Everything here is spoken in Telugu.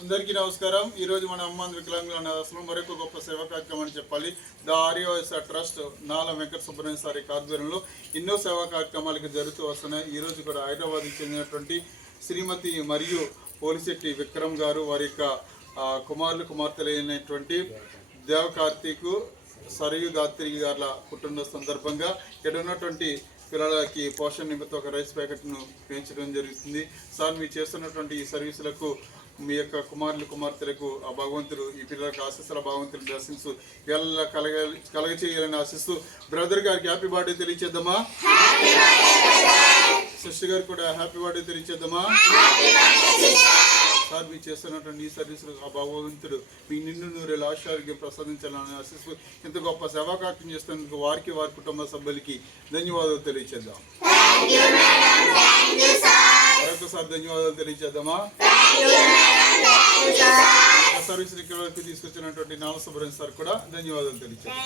అందరికీ నమస్కారం. ఈరోజు మన అమ్మాన్ వికలాంగుల అనాథాశ్రమం మరొక గొప్ప సేవా కార్యక్రమం అని చెప్పాలి. ద ఆర్యవైఎస్ఆర్ ట్రస్ట్ నాల వెంకట సుబ్రహ్మణ్య సారి ఆధ్వర్యంలో ఎన్నో సేవా కార్యక్రమాలకి జరుగుతూ వస్తున్నాయి. ఈరోజు కూడా హైదరాబాద్కి చెందినటువంటి శ్రీమతి మరియు పోలిశెట్టి విక్రమ్ గారు వారి యొక్క కుమార్తెలైనటువంటి దేవ కార్తీక్ సరయు దాత్రి గార్ల పుట్టినరోజు సందర్భంగా ఇక్కడ ఉన్నటువంటి పిల్లలకి పోషణ నిమిత్తం ఒక రైస్ ప్యాకెట్ను పెంచడం జరుగుతుంది. సార్ మీరు చేస్తున్నటువంటి ఈ సర్వీసులకు మీ యొక్క కుమార్తెలకు ఆ భగవంతుడు ఈ పిల్లలకు ఆశిస్తున్న భగవంతుడు బ్లెస్సింగ్స్ వీళ్ళ కలగచేయాలని ఆశిస్తూ బ్రదర్ గారికి హ్యాపీ బర్త్డే తెలియచేద్దామా, సిస్టర్ గారికి కూడా హ్యాపీ బర్త్డే తెలియచేద్దామా. సార్ మీరు చేస్తున్నటువంటి ఈ సర్వీసులు ఆ భగవంతుడు మీ నిండు నూరేళ్ళ ఆశీర్వాదం ప్రసాదించాలని ఆశిస్తూ ఇంత గొప్ప సేవా కార్యక్రమం చేస్తున్నందుకు వారికి వారి కుటుంబ సభ్యులకి ధన్యవాదాలు తెలియచేద్దాం. మరొకసారి ధన్యవాదాలు తెలియచేద్దామా. సర్వీస్ ఇక్కడ తీసుకొచ్చినటువంటి నామ సుబ్రహ్మణ్య సార్ కూడా ధన్యవాదాలు తెలియచేద్దాం.